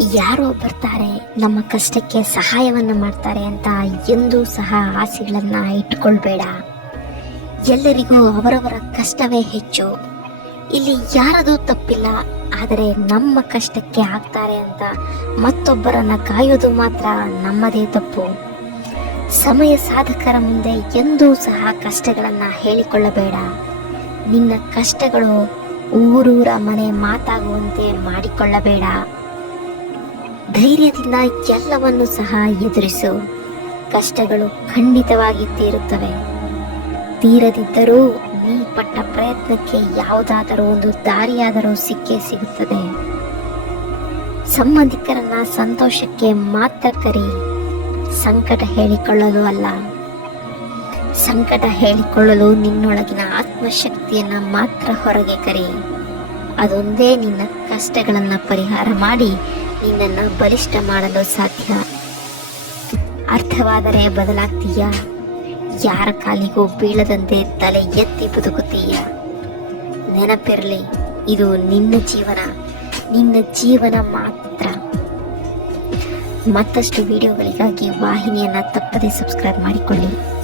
ಯಾರೋ ಬರ್ತಾರೆ ನಮ್ಮ ಕಷ್ಟಕ್ಕೆ ಸಹಾಯವನ್ನು ಮಾಡ್ತಾರೆ ಅಂತ ಎಂದೂ ಸಹ ಆಸೆಗಳನ್ನು ಇಟ್ಕೊಳ್ಬೇಡ. ಎಲ್ಲರಿಗೂ ಅವರವರ ಕಷ್ಟವೇ ಹೆಚ್ಚು. ಇಲ್ಲಿ ಯಾರದೂ ತಪ್ಪಿಲ್ಲ. ಆದರೆ ನಮ್ಮ ಕಷ್ಟಕ್ಕೆ ಆಗ್ತಾರೆ ಅಂತ ಮತ್ತೊಬ್ಬರನ್ನ ಕಾಯೋದು ಮಾತ್ರ ನಮ್ಮದೇ ತಪ್ಪು. ಸಮಯ ಸಾಧಕರ ಮುಂದೆ ಎಂದೂ ಸಹ ಕಷ್ಟಗಳನ್ನು ಹೇಳಿಕೊಳ್ಳಬೇಡ. ನಿನ್ನ ಕಷ್ಟಗಳು ಊರೂರ ಮನೆ ಮಾತಾಗುವಂತೆ ಮಾಡಿಕೊಳ್ಳಬೇಡ. ಧೈರ್ಯದಿಂದ ಎಲ್ಲವನ್ನು ಸಹ ಎದುರಿಸು. ಕಷ್ಟಗಳು ಖಂಡಿತವಾಗಿ ತೀರುತ್ತವೆ. ತೀರದಿದ್ದರೂ ನೀ ಪಟ್ಟ ಪ್ರಯತ್ನಕ್ಕೆ ಯಾವುದಾದರೂ ಒಂದು ದಾರಿಯಾದರೂ ಸಿಕ್ಕೇ ಸಿಗುತ್ತದೆ. ಸಂಬಂಧಿಕರನ್ನ ಸಂತೋಷಕ್ಕೆ ಮಾತ್ರ ಕರಿ, ಸಂಕಟ ಹೇಳಿಕೊಳ್ಳಲು ಅಲ್ಲ. ಸಂಕಟ ಹೇಳಿಕೊಳ್ಳಲು ನಿನ್ನೊಳಗಿನ ಆತ್ಮಶಕ್ತಿಯನ್ನು ಮಾತ್ರ ಹೊರಗೆ ಕರಿ. ಅದೊಂದೇ ನಿನ್ನ ಕಷ್ಟಗಳನ್ನು ಪರಿಹಾರ ಮಾಡಿ ನಿನ್ನನ್ನು ಬಲಿಷ್ಠ ಮಾಡಲು ಸಾಧ್ಯ. ಅರ್ಥವಾದರೆ ಬದಲಾಗ್ತೀಯ. ಯಾರ ಕಾಲಿಗೂ ಬೀಳದಂತೆ ತಲೆ ಎತ್ತಿ ಬದುಕುತ್ತೀಯ. ನೆನಪಿರಲಿ, ಇದು ನಿನ್ನ ಜೀವನ ಮಾತ್ರ. ಮತ್ತಷ್ಟು ವಿಡಿಯೋಗಳಿಗಾಗಿ ವಾಹಿನಿಯನ್ನು ತಪ್ಪದೇ ಸಬ್ಸ್ಕ್ರೈಬ್ ಮಾಡಿಕೊಳ್ಳಿ.